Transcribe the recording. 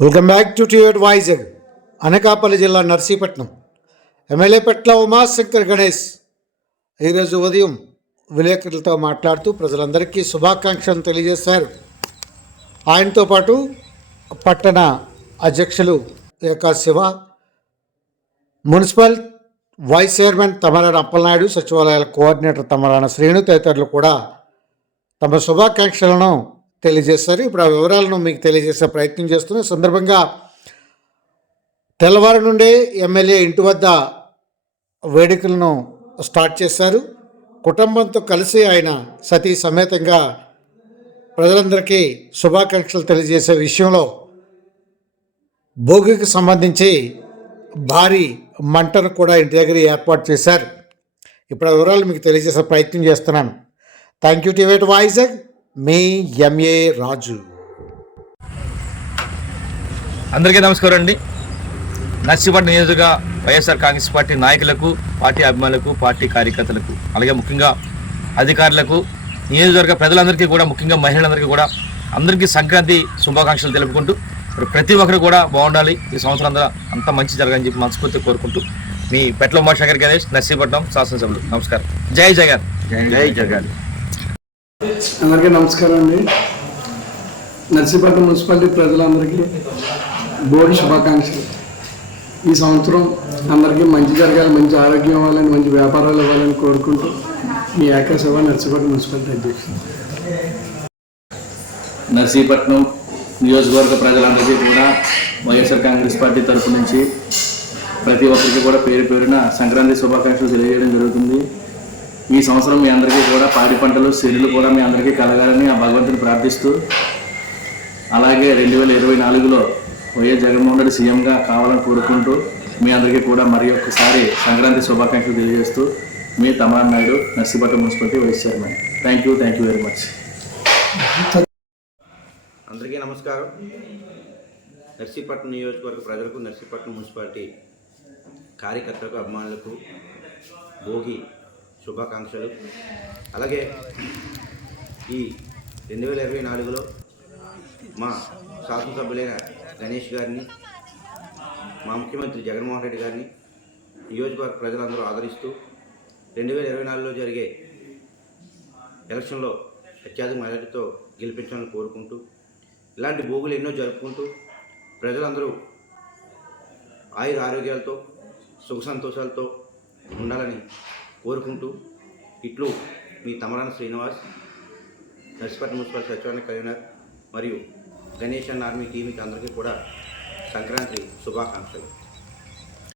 Welcome back to టిఎడ్ వైజాగ్ అనకాపల్లి జిల్లా Narsipatnam MLA Petla Umashankar Ganesh ఈరోజు ఉదయం విలేకరులతో మాట్లాడుతూ ప్రజలందరికీ శుభాకాంక్షలు తెలియజేశారు. ఆయనతో పాటు పట్టణ అధ్యక్షులు యొక్క Siva municipal vice chairman Tamarana Appalanaidu సచివాలయాల కోఆర్డినేటర్ తమరాన శ్రేణు తదితరులు కూడా తమ శుభాకాంక్షలను తెలియజేస్తారు. ఇప్పుడు ఆ వివరాలను మీకు తెలియజేసే ప్రయత్నం చేస్తున్న సందర్భంగా తెల్లవారు నుండే ఎమ్మెల్యే ఇంటి వద్ద వేడుకలను స్టార్ట్ చేశారు. కుటుంబంతో కలిసి ఆయన సతీ సమేతంగా ప్రజలందరికీ శుభాకాంక్షలు తెలియజేసే విషయంలో భోగికి సంబంధించి భారీ మంటను కూడా ఇంటి దగ్గర ఏర్పాటు చేశారు. ఇప్పుడు ఆ వివరాలు మీకు తెలియజేసే ప్రయత్నం చేస్తున్నాను. థ్యాంక్ యూ టివేట్ వైజాగ్ మీ ఎంఏ రాజు. అందరికీ నమస్కారం అండి. నర్సీపట్నం నియోజక వైఎస్ఆర్ కాంగ్రెస్ పార్టీ నాయకులకు పార్టీ అభిమానులకు పార్టీ కార్యకర్తలకు అలాగే ముఖ్యంగా అధికారులకు నియోజకవర్గ ప్రజలందరికీ కూడా ముఖ్యంగా మహిళలందరికీ కూడా అందరికీ సంక్రాంతి శుభాకాంక్షలు తెలుపుకుంటూ మరి ప్రతి ఒక్కరు కూడా బాగుండాలి. ఈ సంవత్సరం అంతా అంతా మంచి జరగాలని చెప్పి మనస్ఫూర్తి కోరుకుంటూ మీ పెట్ల ఉమాశంకర్ గణేష్ నర్సీపట్నం శాసనసభ్యులు. నమస్కారం. జై జగన్. జై జగన్. అందరికీ నమస్కారం అండి. నర్సీపట్నం మున్సిపాలిటీ ప్రజలందరికీ బోర్డు శుభాకాంక్షలు. ఈ సంవత్సరం అందరికీ మంచి జరగాలి మంచి ఆరోగ్యం ఇవ్వాలని మంచి వ్యాపారాలు ఇవ్వాలని కోరుకుంటూ మీ ఏకశివ నర్సీపట్నం మున్సిపాలిటీ అధ్యక్షుడు. నర్సీపట్నం నియోజకవర్గ ప్రజలందరికీ కూడా వైఎస్ఆర్ కాంగ్రెస్ పార్టీ తరపు నుంచి ప్రతి ఒక్కరికి కూడా పేరు పేరున సంక్రాంతి శుభాకాంక్షలు తెలియజేయడం జరుగుతుంది. ఈ సంవత్సరం మీ అందరికీ కూడా పాడి పంటలు సిరులు కూడా మీ అందరికీ కలగాలని ఆ భగవంతుని ప్రార్థిస్తూ అలాగే రెండు వేల ఇరవై నాలుగులో వైఎస్ జగన్మోహన్ రెడ్డి సీఎంగా కావాలని కోరుకుంటూ మీ అందరికీ కూడా మరి ఒక్కసారి సంక్రాంతి శుభాకాంక్షలు తెలియజేస్తూ మీ Tamaran Naidu Narsipatnam municipality vice chairman. Thank you thank you very much అందరికీ నమస్కారం. నర్సీపట్నం నియోజకవర్గ ప్రజలకు నర్సీపట్నం మున్సిపాలిటీ కార్యకర్తలకు అభిమానులకు భోగి శుభాకాంక్షలు. అలాగే ఈ రెండు వేల ఇరవై నాలుగులో మా శాసనసభ్యులైన గణేష్ గారిని మా ముఖ్యమంత్రి జగన్మోహన్ రెడ్డి గారిని నియోజకవర్గ ప్రజలందరూ ఆదరిస్తూ రెండు వేల ఇరవై నాలుగులో జరిగే ఎలక్షన్లో అత్యధిక మెజార్టీతో గెలిపించాలని కోరుకుంటూ ఇలాంటి భోగులు ఎన్నో జరుపుకుంటూ ప్రజలందరూ ఆయుర ఆరోగ్యాలతో సుఖ సంతోషాలతో ఉండాలని కోరుకుంటూ ఇట్లు మీ తమరాన శ్రీనివాస్ నర్సిపట్నం మున్సిపల్ సచివాలయ కన్వీనర్ మరియు గణేష్ అండ్ ఆర్మీ టీంకి అందరికీ కూడా సంక్రాంతి శుభాకాంక్షలు.